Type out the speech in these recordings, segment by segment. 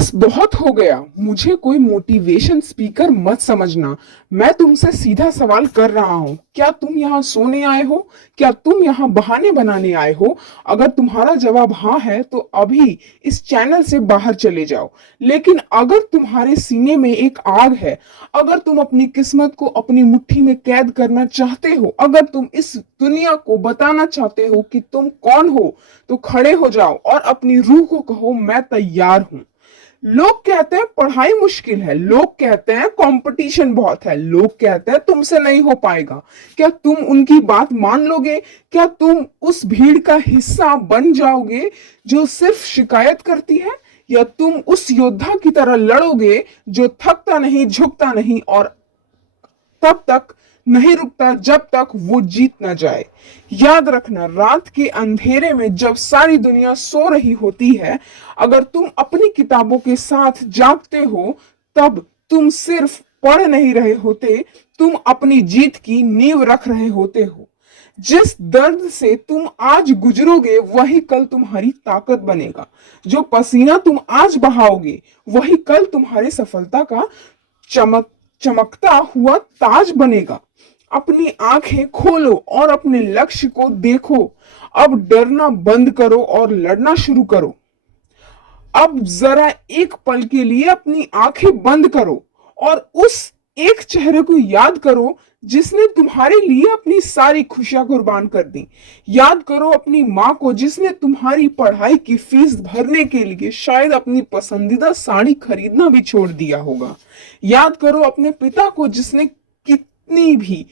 बस बहुत हो गया। मुझे कोई मोटिवेशन स्पीकर मत समझना। मैं तुमसे सीधा सवाल कर रहा हूं। क्या तुम यहाँ सोने आए हो? क्या तुम यहाँ बहाने बनाने आए हो? अगर तुम्हारा जवाब हाँ है तो अभी इस चैनल से बाहर चले जाओ। लेकिन अगर तुम्हारे सीने में एक आग है, अगर तुम अपनी किस्मत को अपनी मुट्ठी में कैद करना चाहते हो, अगर तुम इस दुनिया को बताना चाहते हो कि तुम कौन हो, तो खड़े हो जाओ और अपनी रूह को कहो मैं तैयार हूं। लोग कहते हैं पढ़ाई मुश्किल है, लोग कहते हैं कंपटीशन बहुत है, लोग कहते हैं तुमसे नहीं हो पाएगा। क्या तुम उनकी बात मान लोगे? क्या तुम उस भीड़ का हिस्सा बन जाओगे जो सिर्फ शिकायत करती है, या तुम उस योद्धा की तरह लड़ोगे जो थकता नहीं, झुकता नहीं और तब तक नहीं रुकता जब तक वो जीत ना जाए? याद रखना, रात के अंधेरे में जब सारी दुनिया सो रही होती है, अगर तुम अपनी किताबों के साथ जागते हो, तब तुम सिर्फ पढ़ नहीं रहे होते, तुम अपनी जीत की नींव रख रहे होते हो। जिस दर्द से तुम आज गुजरोगे वही कल तुम्हारी ताकत बनेगा। जो पसीना तुम आज बहाओगे वही कल तुम्हारी सफलता का चमकता हुआ ताज बनेगा। अपनी आंखें खोलो और अपने लक्ष्य को देखो। अब डरना बंद करो और लड़ना शुरू करो। अब जरा एक पल के लिए अपनी आंखें बंद करो और उस एक चेहरे को याद करो जिसने तुम्हारे लिए अपनी सारी खुशियां कुर्बान कर दी। याद करो अपनी माँ को जिसने तुम्हारी पढ़ाई की फीस भरने के लिए शायद अपनी पसंदीदा साड़ी खरीदना भी छोड़ दिया होगा। याद करो अपने पिता को जिसने कितनी भी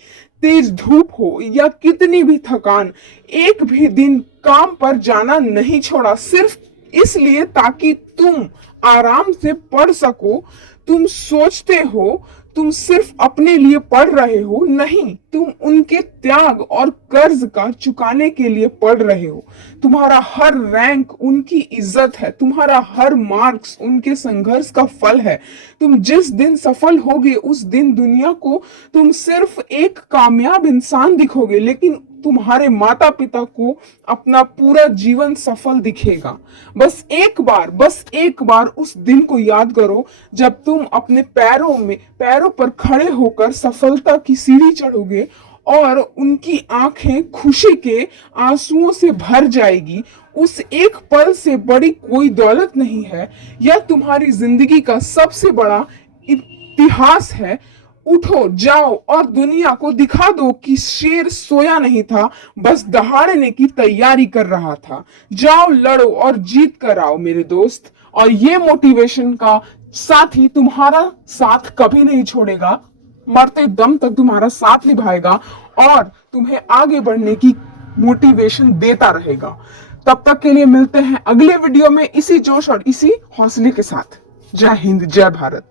तेज धूप हो या कितनी भी थकान, एक भी दिन काम पर जाना नहीं छोड़ा, सिर्फ इसलिए ताकि तुम आराम से पढ़ सको। तुम सोचते हो तुम सिर्फ अपने लिए पढ़ रहे हो, नहीं, तुम उनके त्याग और कर्ज का चुकाने के लिए पढ़ रहे हो। तुम्हारा हर रैंक उनकी इज्जत है, तुम्हारा हर मार्क्स उनके संघर्ष का फल है। तुम जिस दिन सफल होगे उस दिन दुनिया को तुम सिर्फ एक कामयाब इंसान दिखोगे, लेकिन तुम्हारे माता पिता को अपना पूरा जीवन सफल दिखेगा। बस एक बार उस दिन को याद करो जब तुम अपने पैरों पर खड़े होकर सफलता की सीढ़ी चढ़ोगे और उनकी आंखें खुशी के आंसुओं से भर जाएगी। उस एक पल से बड़ी कोई दौलत नहीं है। यह तुम्हारी जिंदगी का सबसे बड़ा इतिहास है। उठो, जाओ और दुनिया को दिखा दो कि शेर सोया नहीं था, बस दहाड़ने की तैयारी कर रहा था। जाओ, लड़ो और जीत कर आओ मेरे दोस्त। और ये मोटिवेशन का साथी तुम्हारा साथ कभी नहीं छोड़ेगा, मरते दम तक तुम्हारा साथ निभाएगा और तुम्हें आगे बढ़ने की मोटिवेशन देता रहेगा। तब तक के लिए मिलते हैं अगले वीडियो में इसी जोश और इसी हौसले के साथ। जय हिंद, जय भारत।